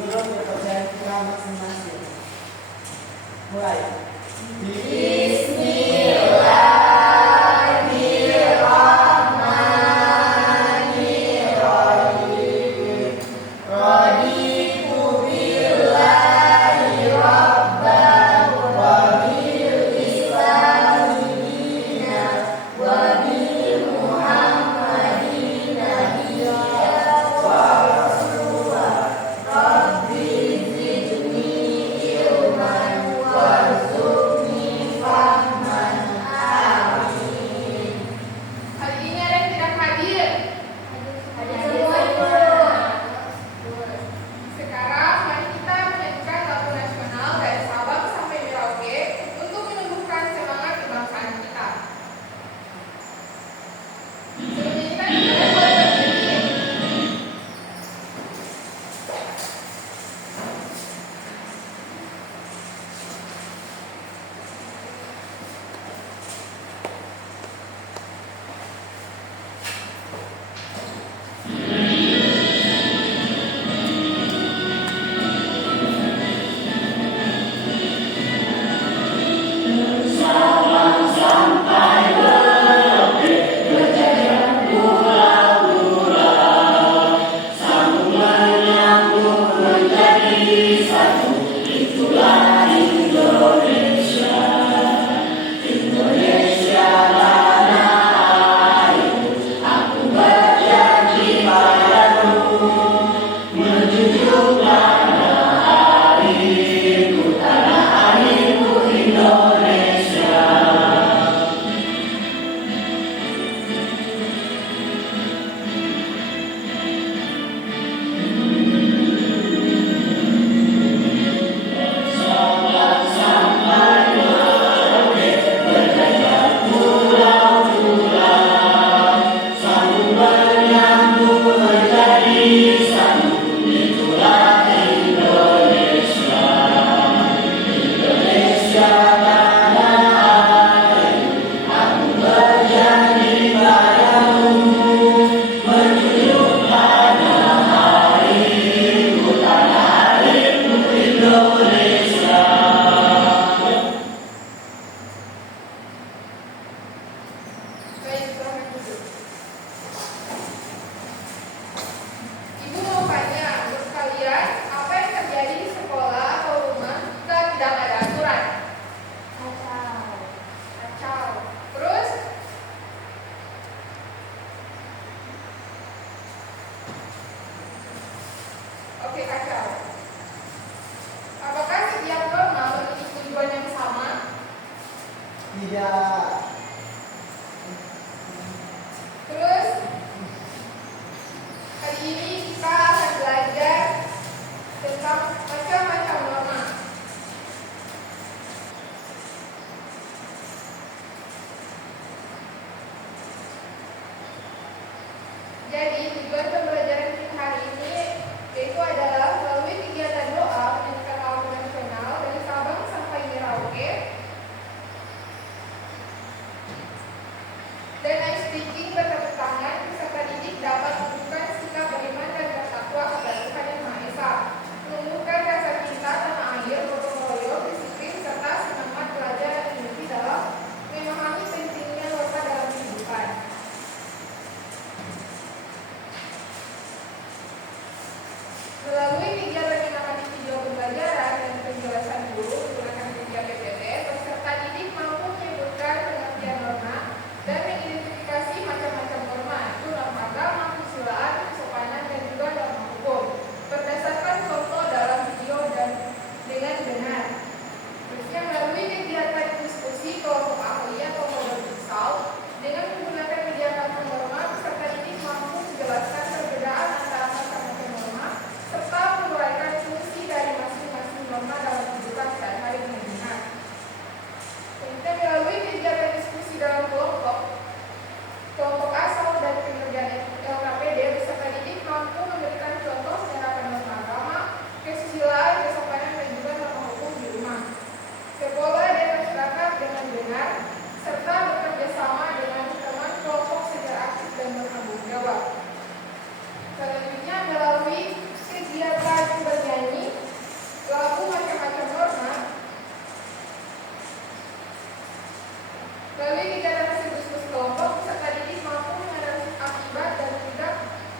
menurut kepercayaan kita masing-masing. Mulai. Jadi tujuan pembelajaran kita hari ini yaitu adalah melalui kegiatan doa pendidikan awal nasional dari Sabang sampai Merauke dan live speaking bertepuk tangan, peserta didik dapat menunjukkan sikap beriman dan bertakwa kepada Tuhan Yang Maha Esa, menumbuhkan rasa cinta tanah air, gotong royong, disiplin serta semangat belajar dan mengikuti dalam memahami pentingnya norma dalam kehidupan. Melalui kegiatan yang akan video pembelajaran dan penjelasan guru menggunakan media PPT, peserta didik mampu menyebutkan pengertian norma dan mengidentifikasi macam-macam norma, yaitu norma agama, kesusilaan, kesopanan, dan juga norma hukum, berdasarkan contoh dalam video dan dengan benar. Terusnya melalui kegiatan diskusi kelompok ahli atau model pisau, dengan menggunakan media kartu norma, peserta didik mampu menjelaskan perbedaan antara macam-macam norma serta menguraikan fungsi dari masing-masing norma dalam kehidupan sehari-hari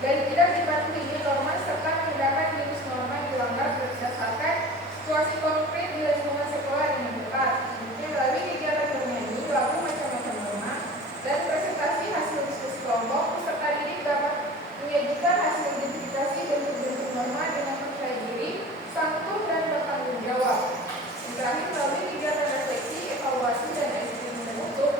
dan tidak dipatuhi norma serta tindakan jenis norma dilanggar berdasarkan situasi konkret di lingkungan sekolah yang dekat. Melalui kegiatan bernyanyi, lagu macam-macam norma, dan presentasi hasil diskusi kelompok, peserta didik dapat menyajikan hasil identifikasi bentuk-bentuk norma dengan percaya diri, santun, dan bertanggung jawab. Yang terakhir, melalui kegiatan refleksi, evaluasi, dan eksperimen untuk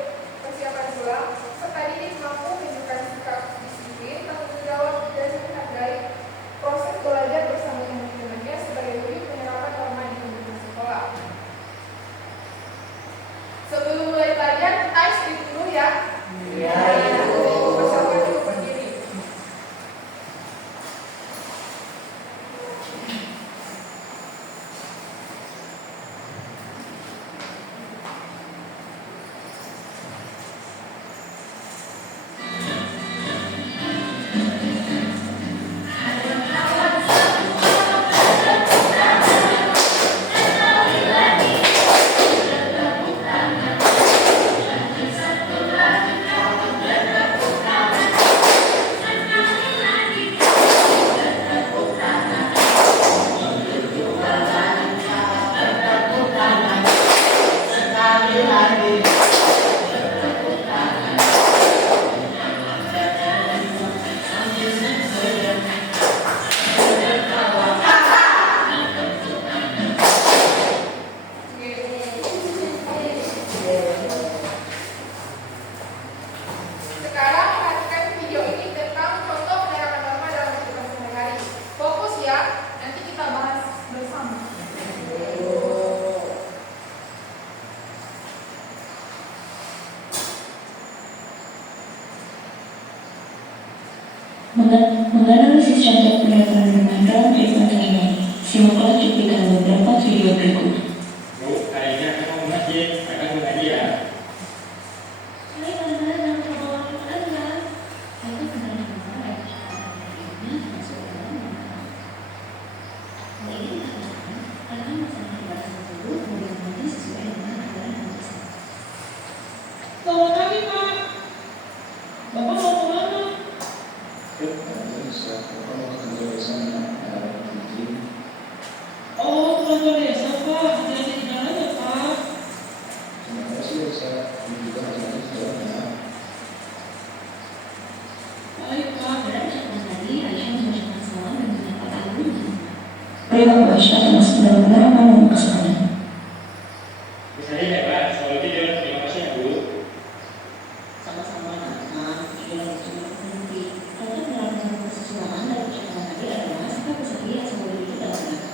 persiapan ulang, peserta didik mampu menunjukkan sikap disiplin, tanggung jawab, dan menghargai proses belajar bersama teman-temannya sebagai wujud penerapan norma di lingkungan sekolah. Sebelum mulai belajar, kita istirahat dulu ya. Iya. Persiapan dulu berdiri. Sekarang perhatikan video ini tentang contoh penerapan norma dalam kehidupan sehari-hari. Fokus ya, nanti kita bahas bersama. Menganalisis contoh penerapan norma dalam kehidupan sehari-hari, simaklah cuplikan beberapa video berikut. Bu, hari ini aku mau masjid, akan mengaji ya. Hai Anda, dan terbawa Anda. Saya kembali kembali masuk ke dalam norma. Hal ini dikatakan karena masalah pembahasan tersebut menjadi sesuai dengan aturan yang bersama. Selamat pagi, Pak. Bapak mau kemana? Oh, ke kantor desa, Pak. Hati-hati di jalan ya, Pak. Baik, Pak. Pada kesempatan tadi, Aisyah mengucapkan salam dan menyapa Pak Guru. Terima kasih Aisyah atas benar-benar mau kesana. Bisa ya, Pak. Selalu tidur. Terima kasih ya, Bu. Sama-sama nak, yang cuma berhenti. Contoh penerapan kesesuaian dari ucapan tadi adalah sikap keseharian sebagai diri dalam anak.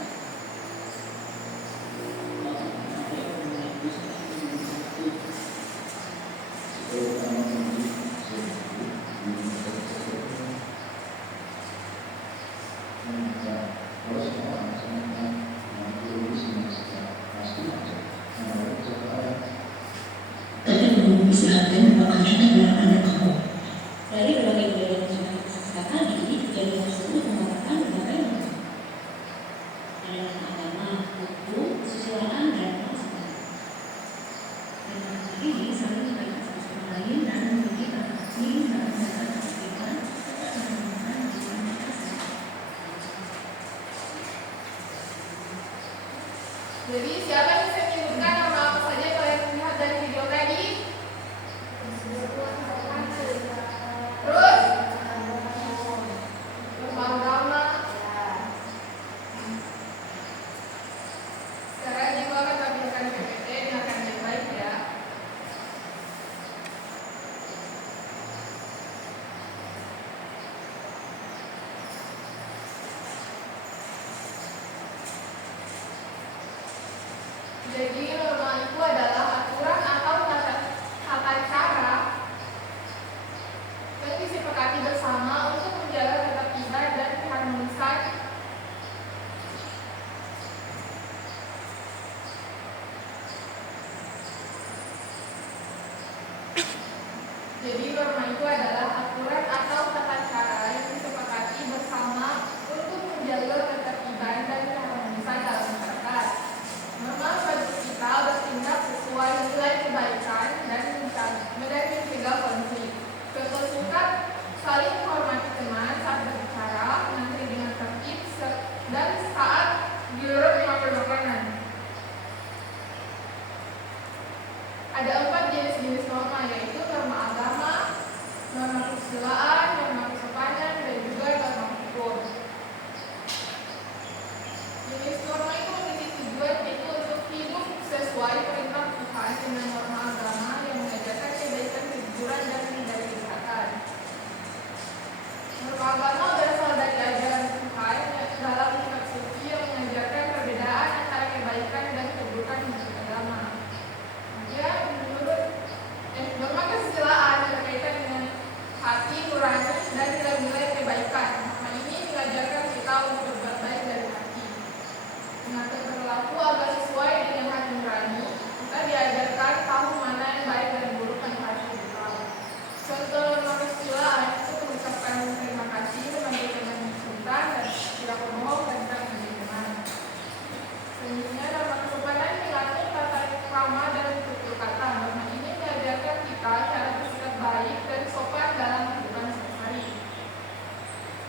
Tapi belum istirahatkan merupakan contoh penerapan yang kamu. Dari berbagai budaya yang sudah kita tadi, kejadian tersebut merupakan berbagai norma. Ada norma agama, hukum, kesusilaan, dan pengasuhan. Dan norma ini saling mengaitkan satu sama lain dan memiliki interaksi dalam dasar ketertiban serta keseimbangan di dalam mereka sendiri. Jadi siapa yang bisa menyebutkan nama apa saja yang kalian lihat dari video tadi? Terus? Norma agama. Sekarang Ibu akan tampilkan PPT yang akan baik ya. Jadi norma itu adalah aturan atau tata cara yang disepakati bersama untuk menjaga ketertiban dan keharmonisan Jadi norma itu adalah aturan atau tata cara yang disepakati bersama untuk menjaga ketertiban dan keharmonisan dalam masyarakat. Norma wajib kita bertindak sesuai nilai kebaikan dan mencegah konflik. Contoh singkat, saling menghormati teman saat agama berasal dari ajaran Tuhan dalam kitab suci yang mengajarkan perbedaan antara kebaikan dan keburukan di agama. Ya, menurut norma kesusilaan berkaitan dengan hati nurani dan nilai-nilai kebaikan. Norma ini mengajarkan kita untuk berbuat baik dari hati. Mengatur perilaku agar sesuai dengan hati nurani, kita diajarkan tahu mana yang baik dan buruk yang harus dilakukan. Contoh norma kesusilaan itu mengucapkan terima kasih, memberikan cinta dan tidak berbohong tentang lingkungan. Selanjutnya norma kesopanan mengatur tata krama dan tutur kata. Norma ini mengajarkan kita cara bersikap baik dan sopan dalam kehidupan sehari-hari.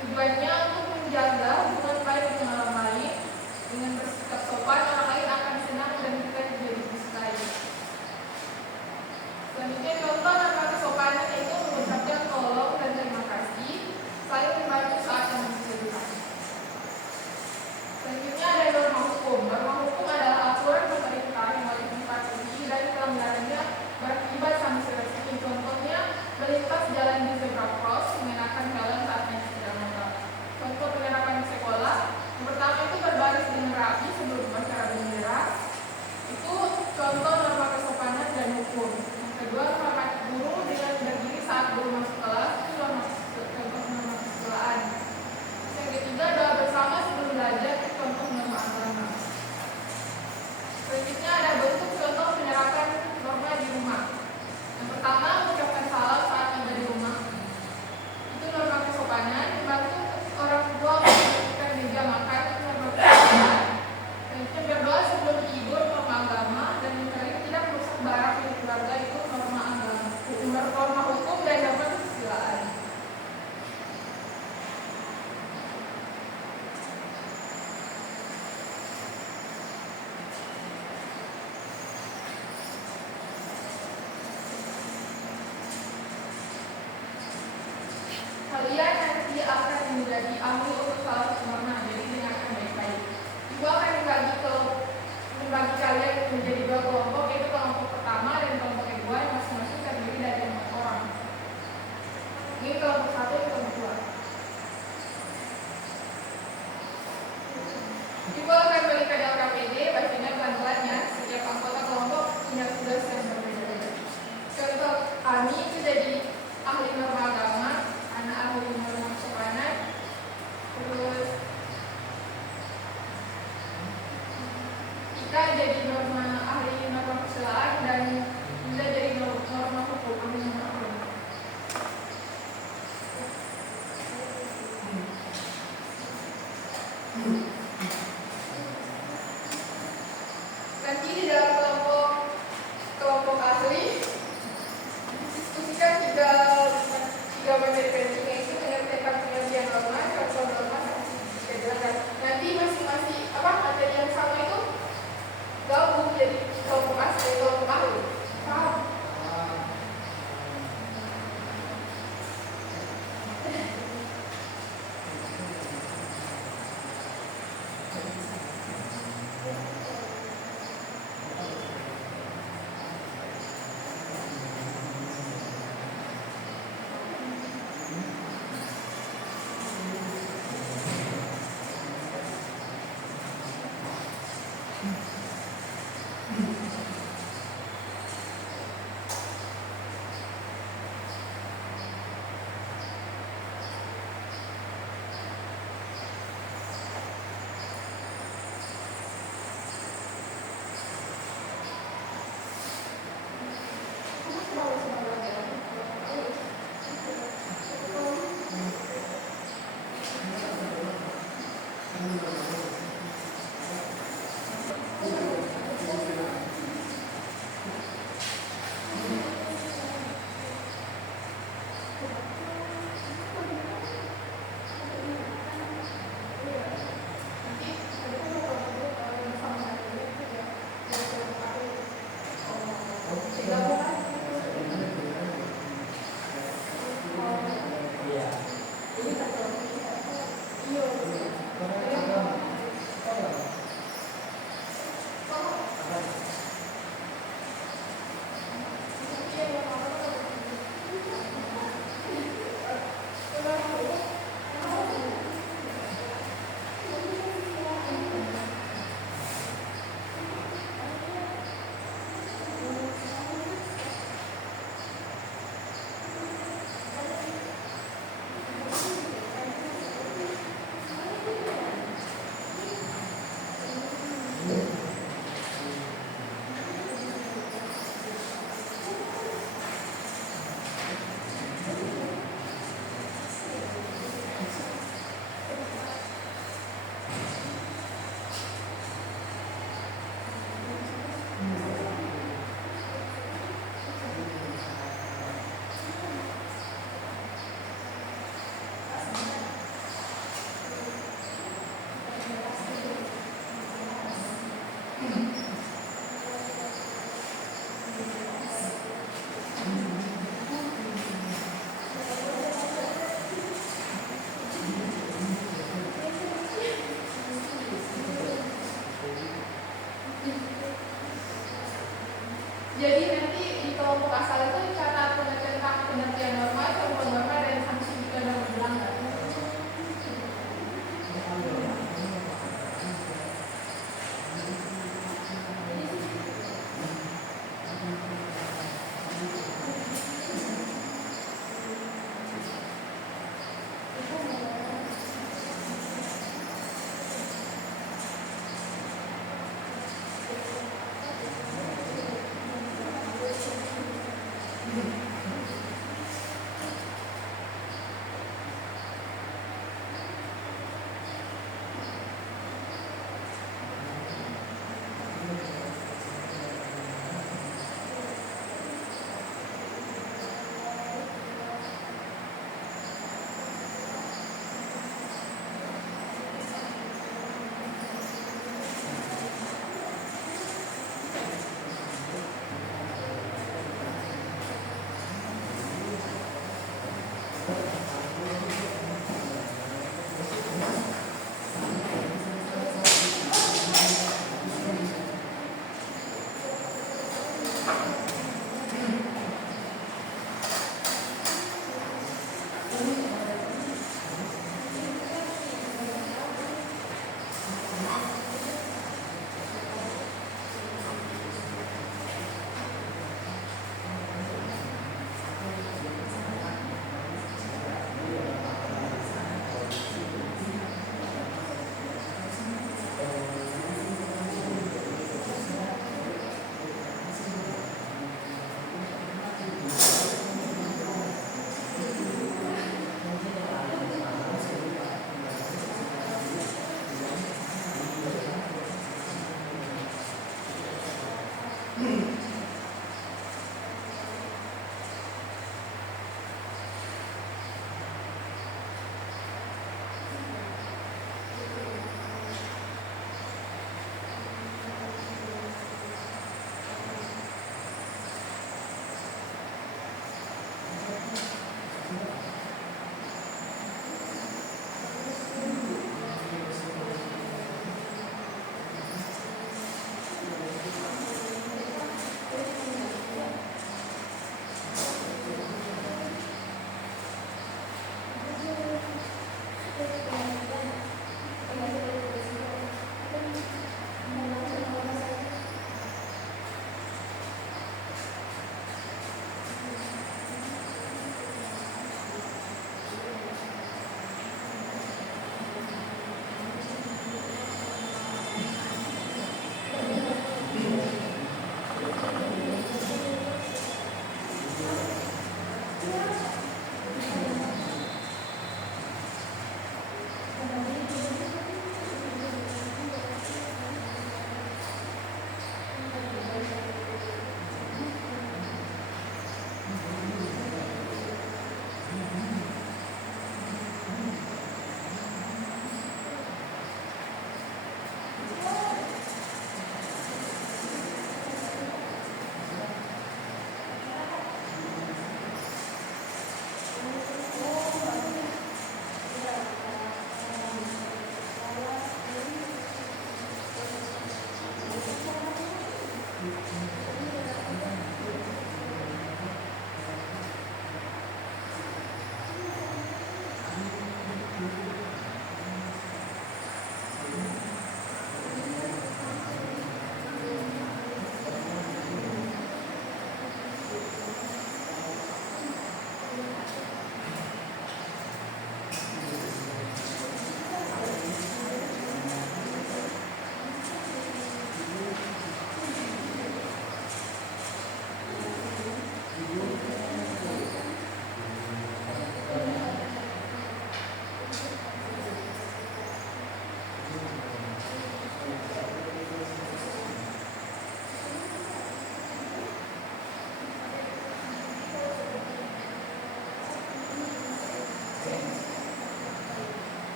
Tujuannya untuk menjaga hubungan baik dengan orang lain. Dengan bersikap sopan, orang lain akan senang dan kita jadi disukai. Selanjutnya contoh norma kesopanan itu mengucapkan tolong dan terima kasih, saling membantu saat yang membutuhkan. Selanjutnya ada norma hukum. Norma hukum adalah aturan pemerintah yang wajib dipatuhi dan pelanggarannya berakibat sanksi resmi. Contohnya melintas jalan di zebra cross, mengenakan helm saat naik sepeda motor. Contoh penerapan di sekolah, yang pertama itu berbaris dengan rapi sebelum upacara bendera. Itu contoh norma kesopanan dan hukum. Yang kedua, hormati guru dengan berdiri saat guru masuk kelas. Itu contoh norma kesusilaan. Yang ketiga, doa bersama sebelum belajar. Itu contoh norma agama. Selanjutnya ada bentuk contoh penerapan norma di rumah. Yang pertama, mengucapkan salam saat ada di rumah. Itu norma kesopanan. Membantu orang tua memperhatikan meja makan. Itu norma kesopanan. Selanjutnya berdoa sebelum tidur, norma agama. Dan mencari tidak merusak barang milik keluarga. Itu norma agama. Norma hukum dan norma kesusilaan. Kalian nanti akan menjadi ahli untuk salah satu norma, jadi dengarkan baik-baik. Ibu akan membagi kalian menjadi dua kelompok, yaitu kelompok pertama dan kelompok kedua yang masing-masing terdiri dari 4 orang. Ini kelompok 1 dan kelompok 2. Ibu akan berikan LKPD, bacanya pelan-pelan ya. Setiap anggota kelompok punya tugas yang berbeda-beda. Contoh, Ami itu jadi ahli norma agama, anak ahli norma kesopanan, terus Ika jadi ahli norma kesusilaan, dan Linda jadi norma hukum, ahli norma hukum. Nanti di dalam kelompok ahli diskusikan tiga materi penting, yaitu mengerjakan pengertian norma, contoh norma, sanksi kejelasan. Nanti masing-masing materi yang sama itu gabung jadi kelompok asli, kelompok ahli. Paham?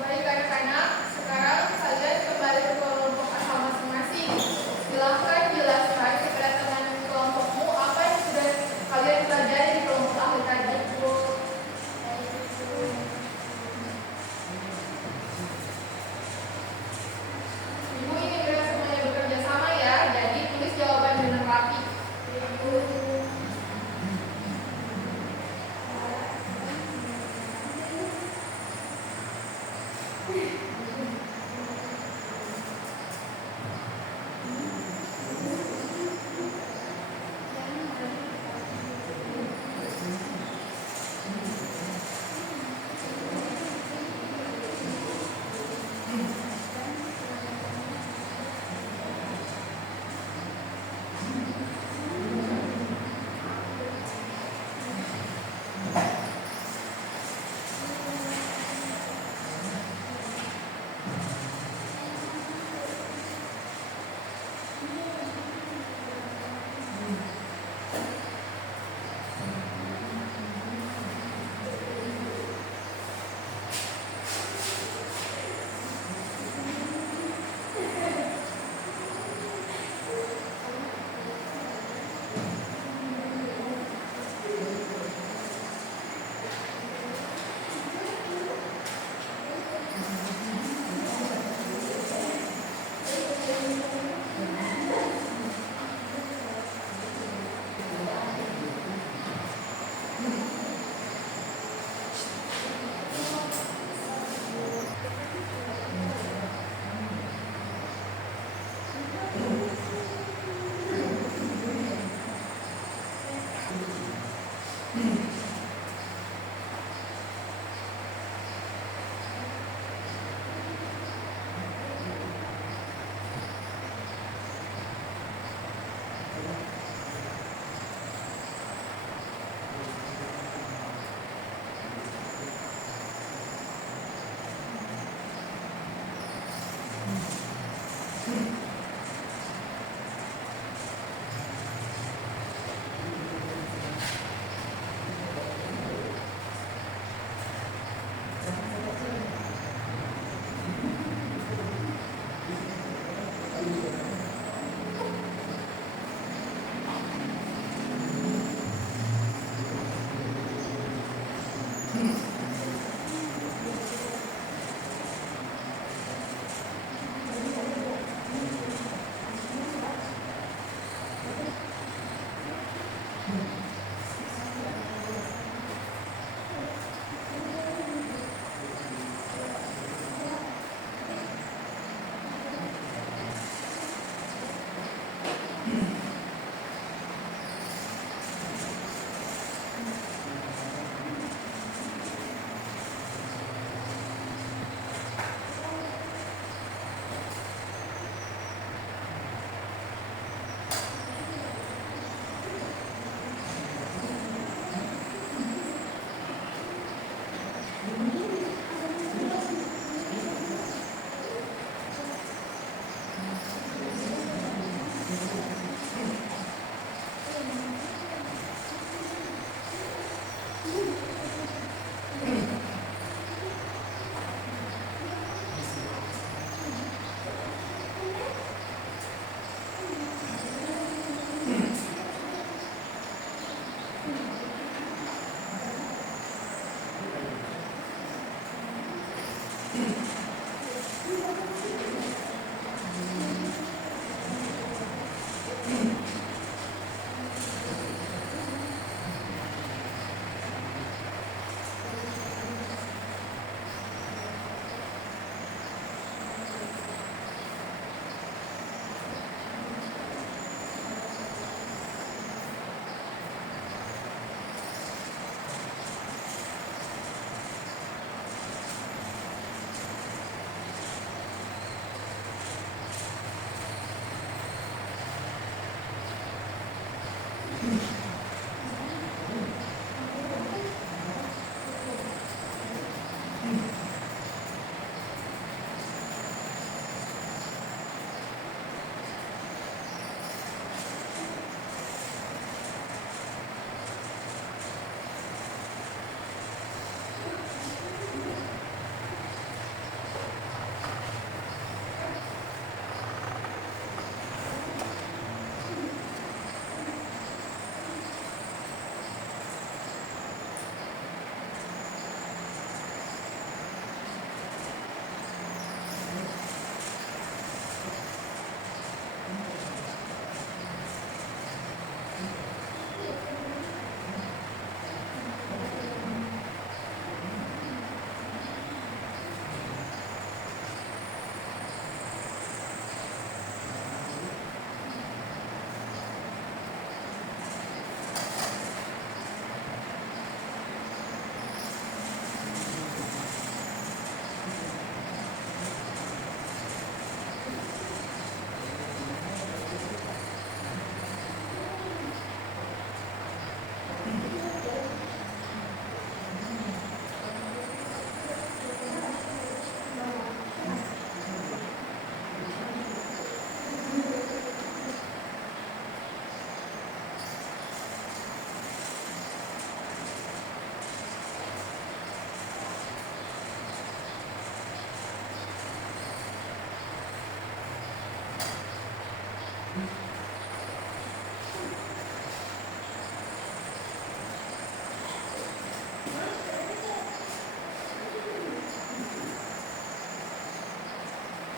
Baik anak-anak, sekarang kalian kembali ke kelompok asal masing-masing. Silahkan jelaskan kepada teman kelompokmu apa yang sudah kalian pelajari di kelompok akhir tadi. Ibu ingin kalian semuanya bekerja sama ya, jadi tulis jawaban dengan rapi.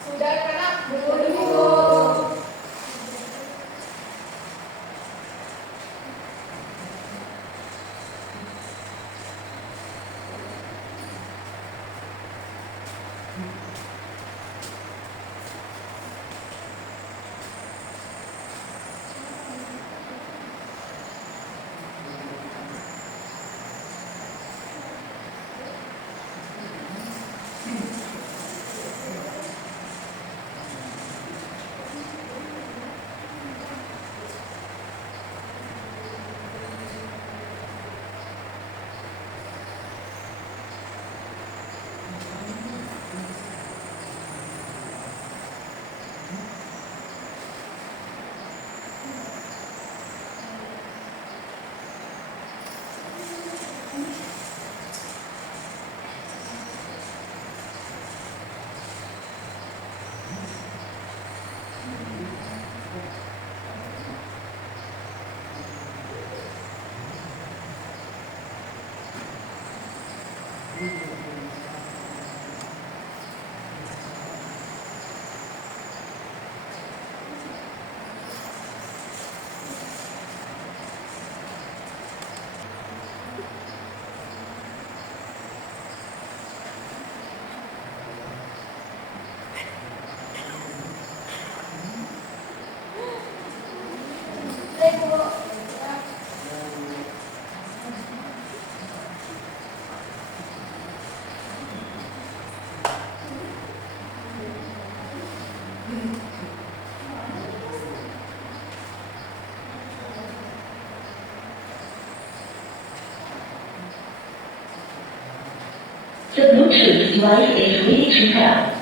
Sudah anak belum. The Bluetooth device is ready to pair.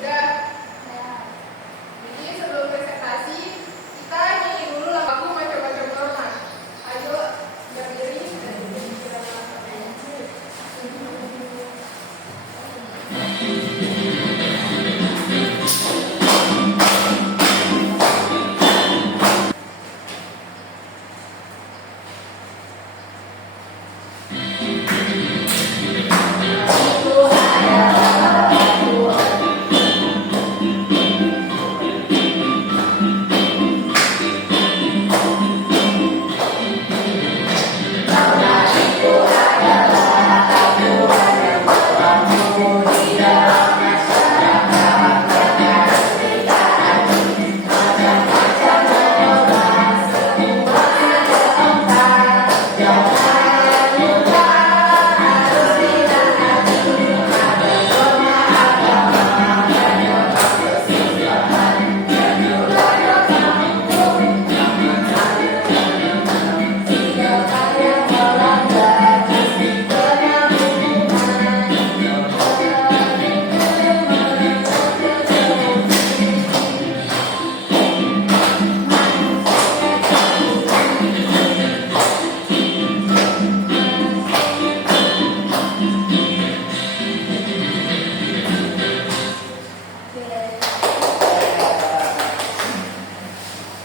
Sudah. Jadi sebelum presentasi kita nyanyi dulu lagu macam-macam norma. Ayo berdiri dan berbicara.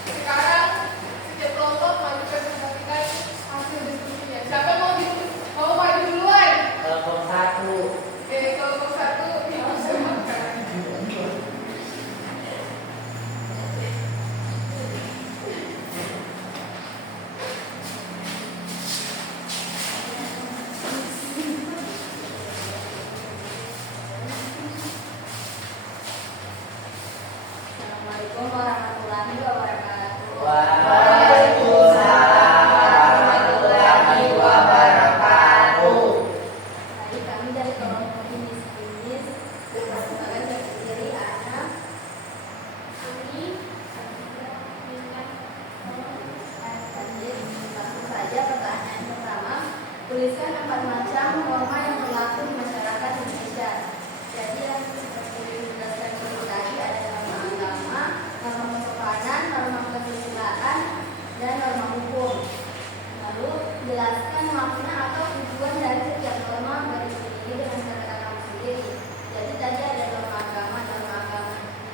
Sekarang setiap kelompok mengajukan kepentingan hasil diskusinya. Siapa mau maju duluan? Kelompok satu. Kelompok satu diusahakan. Assalamualaikum warahmatullahi wabarakatuh. Waalaikumsalam warahmatullahi wabarakatuh. Tadi kami dari kelompok Indis memperkenalkan diri anak kami langsung saja pertanyaan pertama. Tuliskan 4 macam norma yang berlaku di masyarakat Indonesia. Jadi yang seperti dijelaskan tadi ada norma agama, norma kesopanan, norma kesusilaan, dan norma hukum. Lalu jelaskan makna atau tujuan dari setiap norma garis ini dengan kata kamu sendiri. Jadi tadi ada norma agama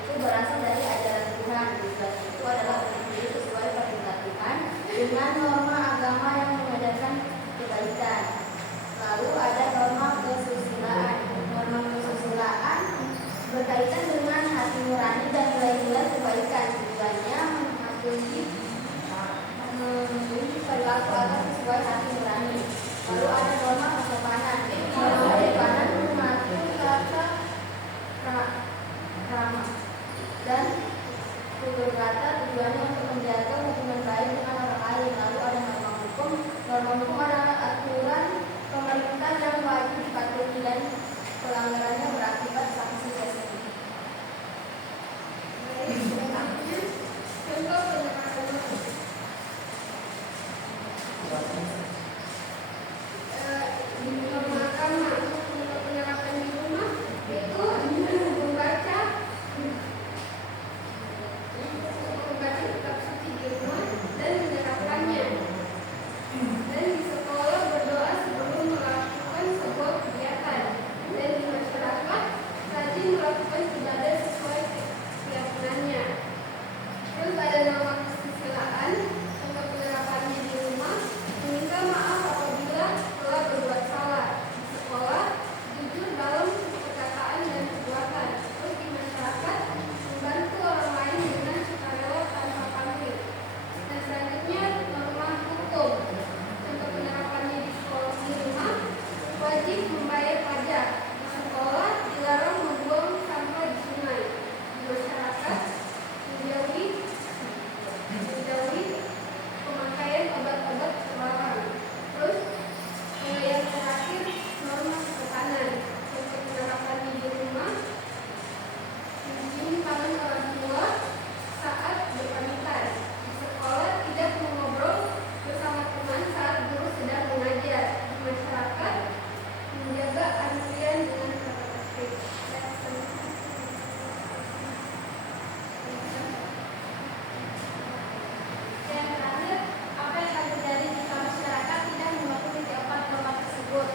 itu berasal dari ajaran Tuhan. Dan itu adalah berdiri sesuai perintah Tuhan dengan norma agama yang mengajarkan kebaikan. Lalu ada norma kesusilaan. Norma kesusilaan berkaitan dengan hati nurani dan nilai-nilai kebaikan. Tujuannya memenuhi perilaku agar sesuai hati nurani. Lalu ada norma kesopanan. Norma kesopanan mengatur kata krama dan tutur kata tujuannya untuk menjaga hubungan baik dengan orang lain. Lalu ada norma hukum. Norma hukum adalah aturan pemerintah yang wajib dipatuhi dan pelanggarannya berakibat sanksi tersebut. Contoh penyerahan norma agama untuk penyerahan di rumah itu membaca kitab suci di rumah dan menyerahkannya. Dan di sekolah berdoa sebelum melakukan sebuah kegiatan. Dan di masyarakat rajin melakukan ibadah sesuai keyakinannya. Terus ada norma kesusilaan untuk penerapannya di rumah, meminta maaf apabila telah berbuat salah. Di sekolah, jujur dalam perkataan dan perbuatan. Terus di masyarakat, membantu orang lain dengan sukarela tanpa pamrih. Dan selanjutnya norma hukum untuk penerapannya di sekolah di rumah, wajib membayar pajak. Di sekolah dilarang membuang sampah di sungai. Di masyarakat, menjauhi pemakaian obat-obat terlarang. Terus yang terakhir norma kesopanan untuk penerapannya di rumah, mencium tangan orang tua saat berpamitan. Di sekolah tidak mengobrol bersama teman saat guru sedang mengajar. Di masyarakat menjaga antrian dengan kata tertib. Yang terakhir, apa yang akan terjadi jika masyarakat tidak mematuhi keempat norma tersebut?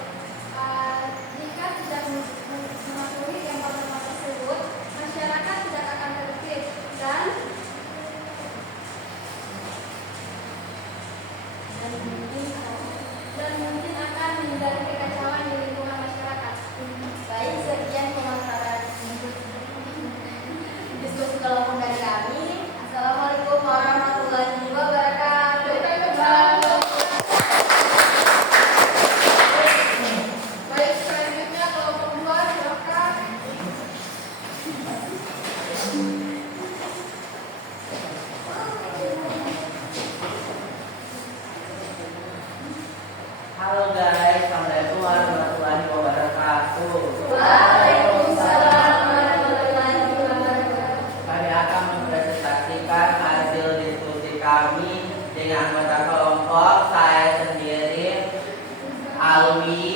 Jika tidak mematuhi keempat norma tersebut, masyarakat tidak akan tertib dan mungkin akan menghindari kekacauan di lingkungan masyarakat. Baik, sekian pemaparan diskusi kelompok dari kami. Assalamualaikum warahmatullahi wabarakatuh. Baik, selanjutnya kelompok 2 silakan. Halo guys, assalamualaikum warahmatullahi wabarakatuh. Waalaikumsalam warahmatullahi wabarakatuh. Kami akan mempresentasikan hasil diskusi kami dengan anggota kelompok saya sendiri, Alwi,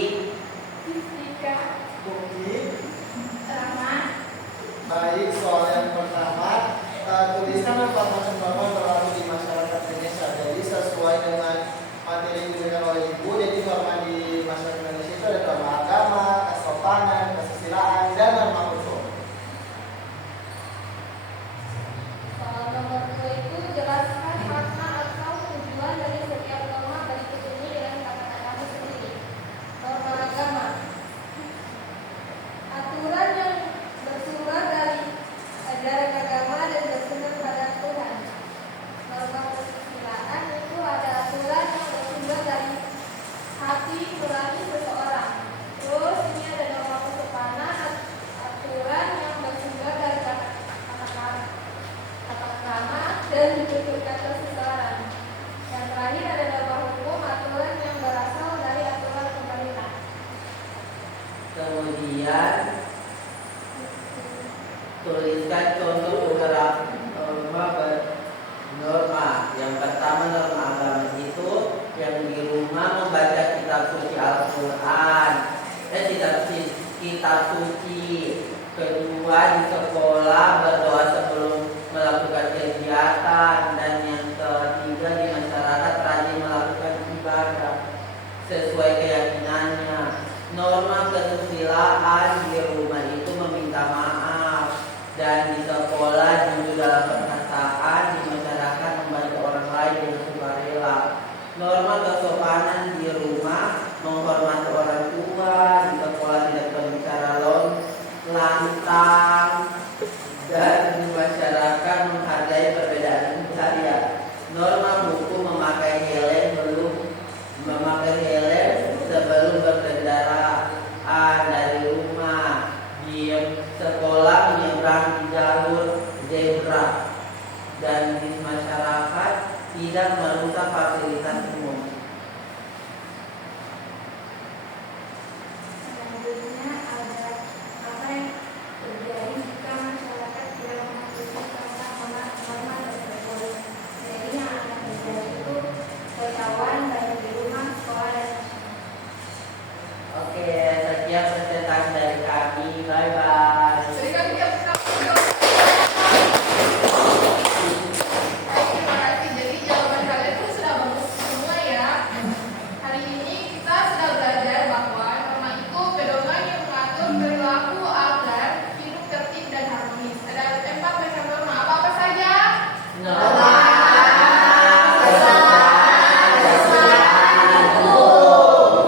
Tika, Bukti. Rahmat, Baik, soal yang pertama, tuliskan 4 macam norma berlaku di masyarakat Indonesia. Jadi sesuai dengan materi yang diberikan oleh Ibu, jadi norma di masyarakat Indonesia itu ada norma agama, kesopanan, kesusilaan, dan norma hukum. soal nomor 2 itu jelaskan makna atau tujuan dari setiap norma berikut ini dengan kata-katamu sendiri. Norma agama, aturan yang bersumber dari ajaran agama dan bersumber pada Tuhan. Norma kesusilaan itu ada aturan yang bersumber dari hati nurani seseorang. Terus ini ada norma kesopanan, aturan yang bersumber dari kata-kata dan tutur kata seseorang. Yang terakhir ada norma hukum, aturan yang berasal dari aturan pemerintah. kemudian tuliskan contoh beberapa norma. Yang pertama norma agama itu yang di rumah membaca kitab suci Al-Quran, kitab suci. Kedua, di sekolah berdoa sebelum melakukan kegiatan. Dan yang ketiga, di masyarakat rajin melakukan ibadah sesuai keyakinannya. Norma kesusilaan di rumah itu meminta maaf, dan di sekolah jujur dalam perkataan, di masyarakat membantu orang lain dengan sukarela. Norma kesopanan di rumah menghormati orang tua, di sekolah tidak berbicara lantang, dan di masyarakat menghargai perbedaan budaya. Norma hukum memakai helm sebelum berkendaraan dari rumah. Di sekolah menyeberang di jalur zebra, dan di masyarakat tidak merusak fasilitas umum. Selanjutnya ada apa yang terjadi jika masyarakat tidak mematuhi tentang norma tersebut. Jadi yang akan terjadi itu kekacauan baik di rumah, sekolah, dan masyarakat. Oke, sekian presentasi dari kami. Bye bye. Terima kasih. Jadi jawaban kalian itu sudah bagus semua ya. Hari ini kita sudah belajar bahwa norma itu pedoman yang mengatur perilaku agar hidup tertib dan harmonis. Ada 4 macam norma. Apa-apa saja? Norma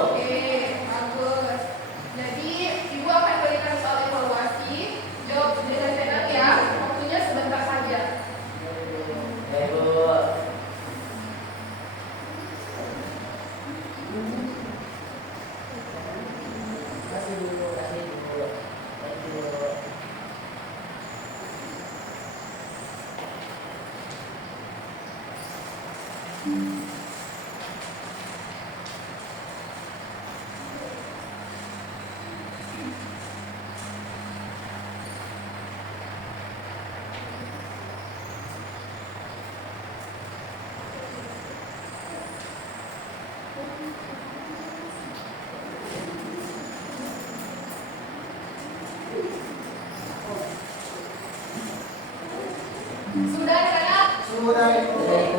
Oke, bagus. Jadi ibu akan berikan soal evaluasi. Jawab dengan tenang ya. Waktunya sebentar saja. Ibu. Kasih dulu. Thank you. Sudah anak-anak? Sudah itu.